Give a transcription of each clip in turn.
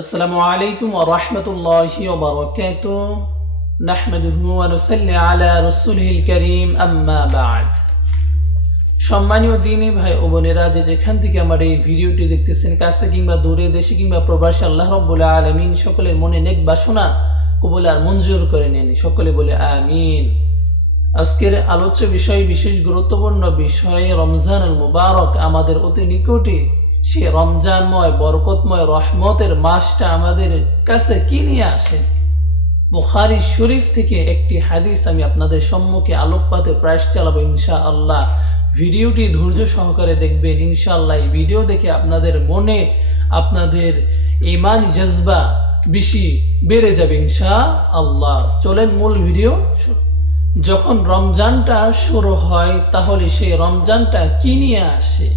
আসসালামু আলাইকুম ওয়া রাহমাতুল্লাহি ওয়া বারাকাতুহু নাহমাদুহু ওয়া নুসাল্লি আলা রাসূলিল কারীম আম্মা বা'দ। সম্মানীয় দ্বীনী ভাই ও বোনেরা, যেখান থেকে আমার এই ভিডিওটি দেখতেছেন, কাছে কিংবা দূরে, দেশে কিংবা প্রবাসে, আল্লাহ রাব্বুল আলামিন সকলের মনে নেক বাসনা কবুল আর মঞ্জুর করে নেন। সকলে বলে আমিন। আজকের আলোচ্য বিষয় বিশেষ গুরুত্বপূর্ণ বিষয় রমজানুল মুবারক। আমাদের অতি নিকটে সে রমজানময় বরকতময় রহমতের মাসটা আমাদের কাছে কি নিয়ে আসে। বুখারী শরীফ থেকে একটি হাদিস আমি আপনাদের সম্মুখে আলোকপাতে প্রয়াস চালাবো ইনশাআল্লাহ। ভিডিওটি ধৈর্য সহকারে দেখবেন। ইনশাআল্লাহ এই ভিডিও দেখে আপনাদের মনে আপনাদের ঈমান জজবা বেশি বেড়ে যাবে ইনশাআল্লাহ। চলেন মূল ভিডিও। যখন রমজানটা শুরু হয় তাহলে সেই রমজানটা কি নিয়ে আসে।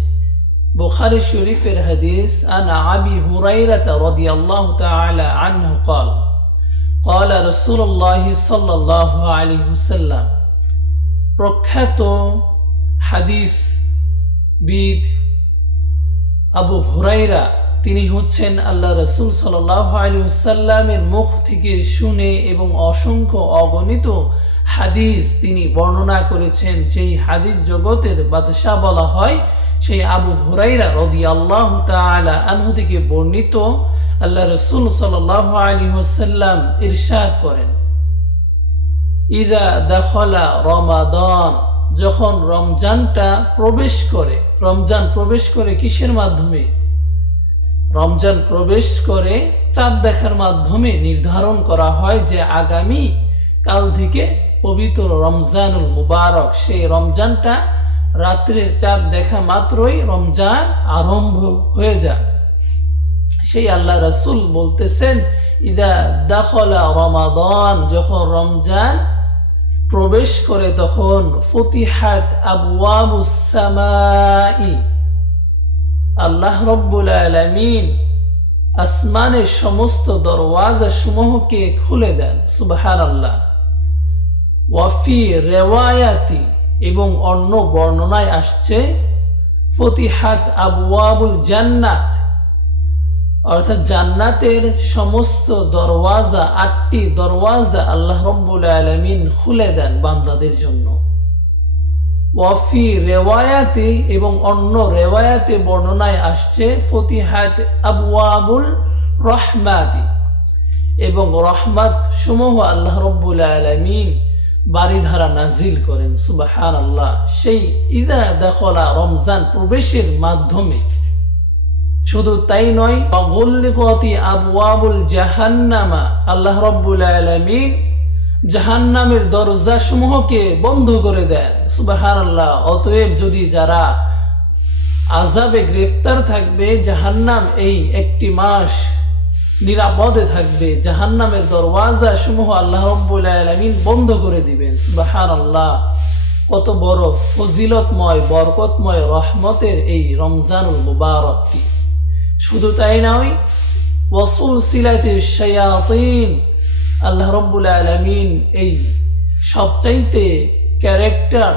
বুখারী শরীফের হাদিস, আন আবি হুরায়রা রাদিয়াল্লাহু তাআলা আনহু قال قال رسول الله صلى الله عليه وسلم। প্রখ্যাত হাদিসবিদ আবু হুরায়রা, তিনি হচ্ছেন আল্লাহ রাসূল সাল্লাল্লাহু আলাইহি ওয়াসাল্লামের মুখ থেকে শুনে এবং অসংখ্য অগণিত হাদিস তিনি বর্ণনা করেছেন। সেই হাদিস জগতের বাদশাহ বলা হয় সেই আবু হুরায়রা রাদিয়াল্লাহু তাআলা আনহু থেকে বর্ণিত। আল্লাহ রাসূল সাল্লাল্লাহু আলাইহি ওয়াসাল্লাম ইরশাদ করেন, ইযা দাখালা রমাদান, যখন রমজানটা প্রবেশ করে। রমজান প্রবেশ করে কিসের মাধ্যমে? রমজান প্রবেশ করে চাঁদ দেখার মাধ্যমে নির্ধারণ করা হয় যে আগামী কাল থেকে পবিত্র রমজানুল মুবারক। সেই রমজানটা রাত্রের চাঁদ দেখা মাত্রই রমজান আরম্ভ হয়ে যায়। সেই আল্লাহ রাসূল বলতেছেন, ইদা দাখালা রমাদান, যখন রমজান প্রবেশ করে তখন ফুতিহাত আবওয়াবুস সামাই, আল্লাহ রাব্বুল আলামিন আসমানের সমস্ত দরওয়াজা সমূহকে খুলে দেন। সুবহানাল্লাহ। ওয়াফি রিওয়ায়াতি, এবং অন্য বর্ণনায় আসছে ফতিহাত আবওয়াবুল জান্নাত, অর্থাৎ জান্নাতের সমস্ত দরওয়াজা, 8টি দরওয়াজা আল্লাহ রাব্বুল আলামিন খুলে দেন বান্দাদের জন্য। ওয়াফি রিওয়ায়াতি, এবং অন্য রিওয়ায়াতে বর্ণনায় আসছে ফতিহাত আবওয়াবুল রহমাতি, এবং রহমত সমূহ আল্লাহ রাব্বুল আলামিন বারিধারা নাজিল করেন। সুবহানাল্লাহ। সেই ইদা দাখালা রমজান প্রবেশের মাধ্যমে শুধু তাই নয়, ওয়াগুল্লিকাতি আবওয়াবুল জাহান্নামা, আল্লাহ রাব্বুল আলামিন জাহান্নামের দরজা সমূহকে বন্ধ করে দেন। সুবহানাল্লাহ। অতএব যদি যারা আযাবে গ্রেফতার থাকবে, জাহান্নাম এই একটি মাস নিরাপদে থাকবে। জাহান্নামের দরওয়াজা সমূহ আল্লাহ রাব্বুল আলামিন বন্ধ করে দিবেন। সুবহানাল্লাহ। কত বড় ফজিলতময় বরকতময় রহমতের এই রমজানুল মুবারকটি। শুধু তাই নয়, ওয়াসুলসিলাতিশ শায়াতিন, আল্লাহ রাব্বুল আলামিন এই সবচাইতে ক্যারেক্টার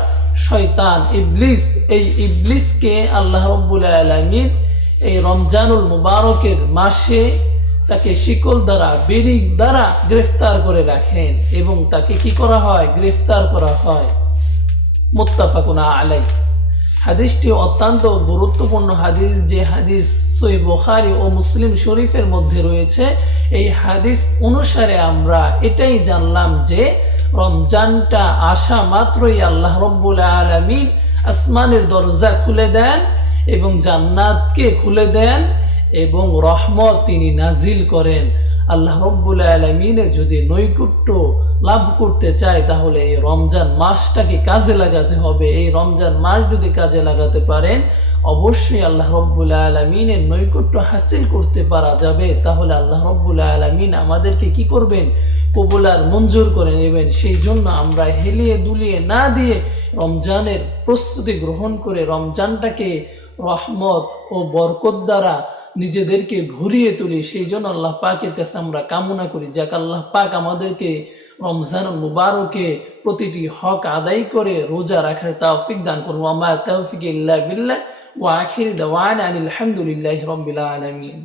শয়তান ইবলিস, এই ইবলিসকে আল্লাহ রাব্বুল আলামিন এই রমজানুল মুবারকের মাসে তাকে শিকল দ্বারা, বেড়ি দ্বারা গ্রেফতার করে রাখেন এবং তাকে কি করা হয়? গ্রেফতার করা হয়। মুত্তাফাকুন আলাই। হাদিসটি অত্যন্ত গুরুত্বপূর্ণ হাদিস, যে হাদিস সহিহ বুখারী ও মুসলিম শরীফের মধ্যে রয়েছে। এই হাদিস অনুসারে আমরা এটাই জানলাম যে রমজানটা আসা মাত্রই আল্লাহ রাব্বুল আলামিন আসমানের দরজা খুলে দেন এবং জান্নাতকে খুলে দেন এবং রহমত তিনি নাজিল করেন। আল্লাহ রাব্বুল আলামিনের যদি নৈকট্য লাভ করতে চায় তাহলে এই রমজান মাসটাকে কাজে লাগাতে হবে। এই রমজান মাস যদি কাজে লাগাতে পারেন, অবশ্যই আল্লাহ রাব্বুল আলামিনের নৈকট্য হাসিল করতে পারা যাবে। তাহলে আল্লাহ রাব্বুল আলামিন আমাদেরকে কি করবেন? কবুল আর মঞ্জুর করে নেবেন। সেই জন্য আমরা হেলিয়ে দুলিয়ে না দিয়ে রমজানের প্রস্তুতি গ্রহণ করে রমজানটাকে রহমত ও বরকত দ্বারা নিজেদেরকে ভরিয়ে তুলি। সেই জন্য আল্লাহ পাকের কাছে আমরা কামনা করি, যাক আল্লাহ পাক আমাদেরকে রমজানুল মুবারকে প্রতিটি হক আদায় করে রোজা রাখার তৌফিক দান করুন। ওয়া মা তাওফিক ইল্লা বিল্লাহ ওয়া আখির দাওয়ানা আনিল হামদুলিল্লাহি রাব্বিল আলামিন।